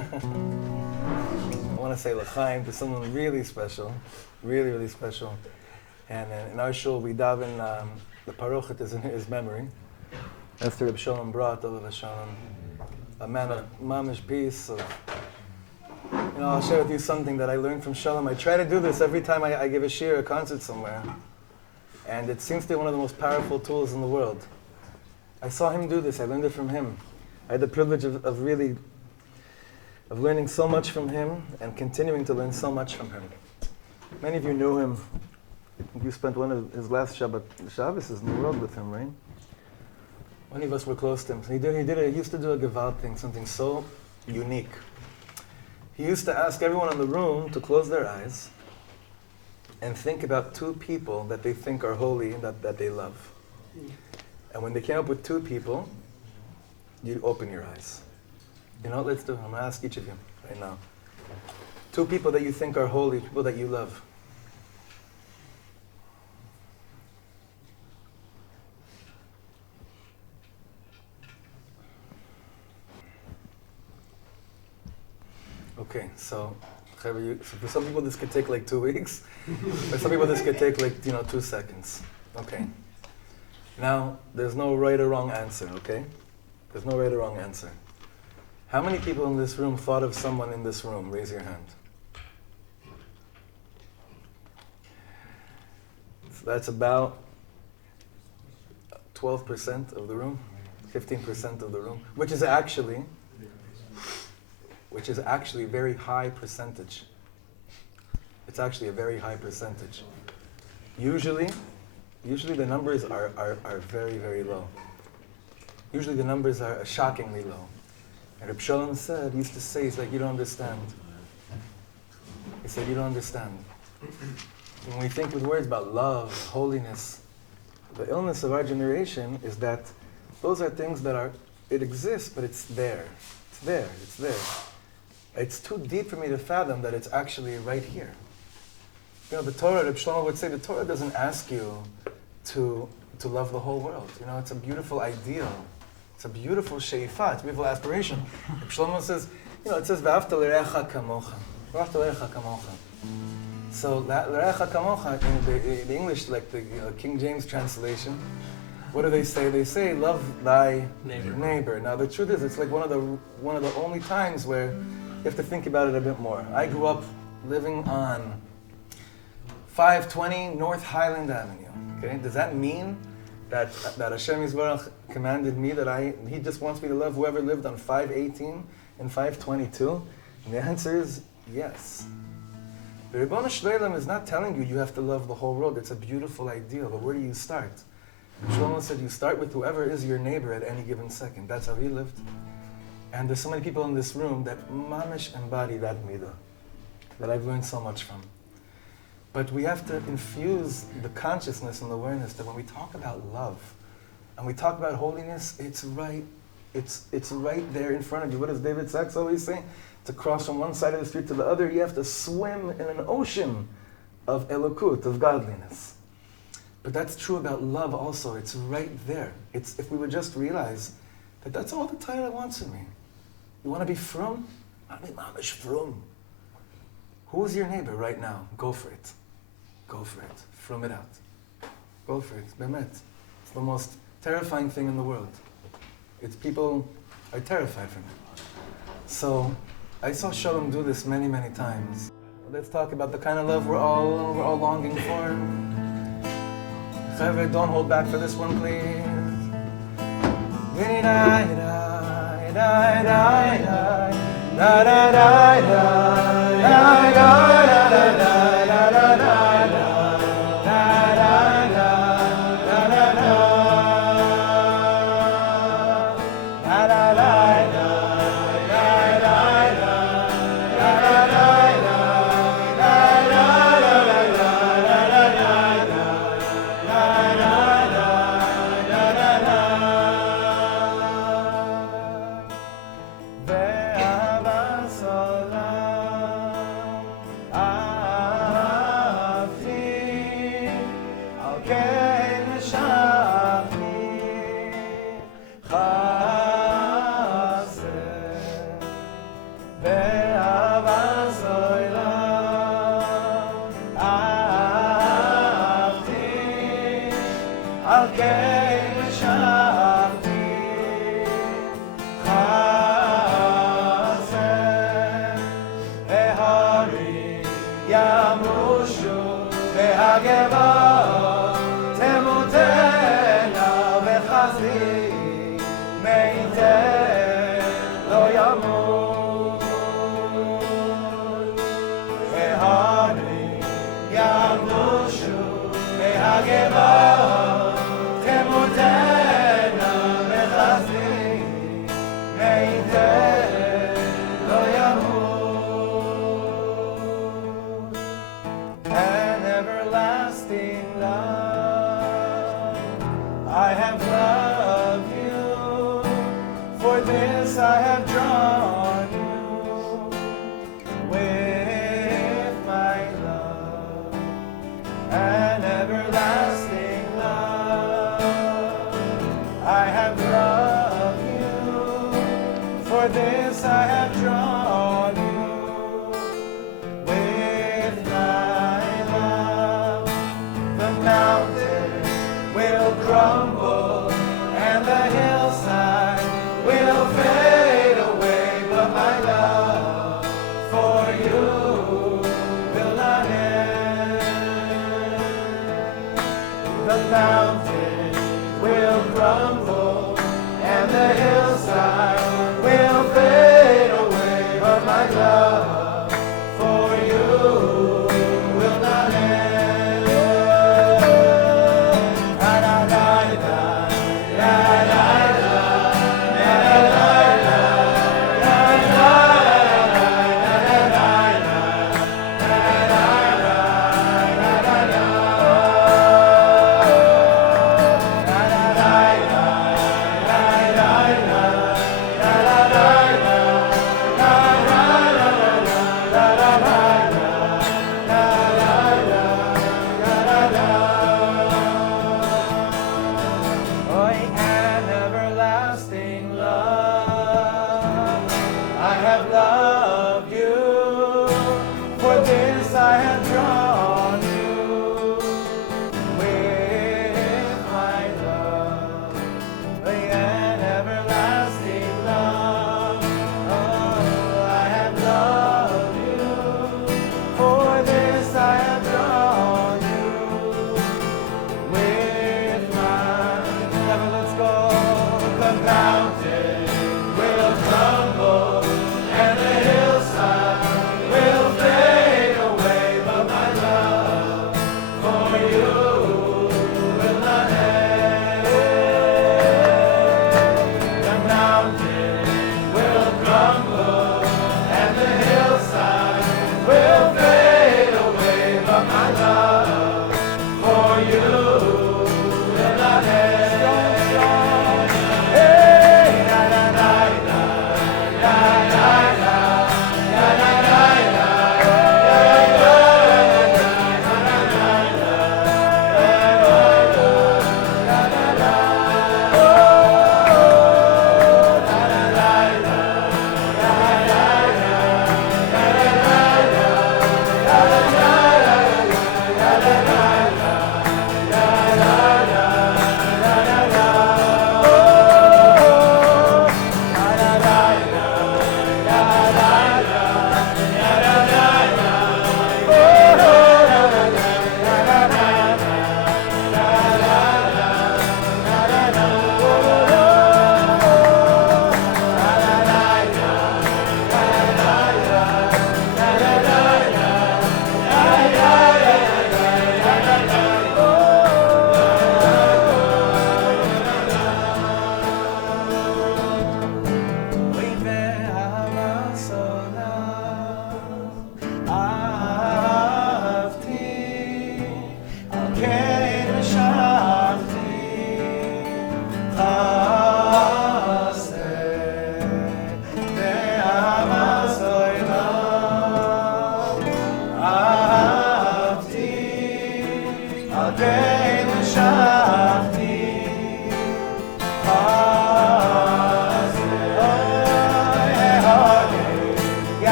I want to say l'chaim to someone really special, really, really special. And in our shul, we daven the parochet is in his memory. That's the Reb Shlomo brought, Olav Hashem, a man of mamish peace. I'll share with you something that I learned from Shalom. I try to do this every time I give a shiur, a concert somewhere. And it seems to be one of the most powerful tools in the world. I saw him do this. I learned it from him. I had the privilege of learning so much from him and continuing to learn so much from him. Many of you knew him. I think you spent one of his last Shabbos in the world with him, right? Many of us were close to him. So he used to do a Gewalt thing, something so unique. He used to ask everyone in the room to close their eyes and think about two people that they think are holy and that they love. And when they came up with two people, you open your eyes. You know what, let's do it. I'm going to ask each of you right now. Two people that you think are holy, people that you love. Okay, so for some people this could take like 2 weeks. For some people this could take like 2 seconds. Okay. Now, there's no right or wrong answer, okay? There's no right or wrong answer. How many people in this room thought of someone in this room? Raise your hand. So that's about 12% of the room, 15% of the room, which is actually a very high percentage. It's actually a very high percentage. Usually the numbers are very, very low. Usually the numbers are shockingly low. And Reb Shlomo used to say, he's like, you don't understand. He said, you don't understand. When we think with words about love, holiness, the illness of our generation is that those are things that it exists, but it's there. It's there, it's there. It's too deep for me to fathom that it's actually right here. The Torah, Reb Shlomo would say, the Torah doesn't ask you to love the whole world. It's a beautiful ideal. It's a beautiful sheifah, it's a beautiful aspiration. Reb Shlomo says, it says, V'ahavta l'reacha kamocha. V'ahavta l'reacha kamocha. So, l'reacha kamocha, in the English, like the King James translation, what do they say? They say, love thy neighbor. Now, the truth is, it's like one of the only times where you have to think about it a bit more. I grew up living on 520 North Highland Avenue. Okay, does that mean that Hashem Yisbarach commanded me that He just wants me to love whoever lived on 518 and 522? And the answer is yes. The Ribono Shel Olam is not telling you have to love the whole world. It's a beautiful ideal, but where do you start? Shlomo said you start with whoever is your neighbor at any given second. That's how he lived. And there's so many people in this room that mamish embody that midah, that I've learned so much from. But we have to infuse the consciousness and the awareness that when we talk about love and we talk about holiness, it's right there in front of you. What does David Sachs always say? To cross from one side of the street to the other, you have to swim in an ocean of elokut, of godliness. But that's true about love also. It's right there. If we would just realize that that's all the Torah wants of me. You want to be frum? I mean, mamish frum. Who's your neighbor right now? Go for it. Go for it. Frum it out. Go for it. Bemet. It's the most terrifying thing in the world. People are terrified from it. So I saw Shalom do this many, many times. Let's talk about the kind of love we're all longing for. Chavre, don't hold back for this one, please. Meiteh lo yamut. An everlasting love, I have loved you. For this I have drawn you with my love. An everlasting love, I have loved you. For this I have drawn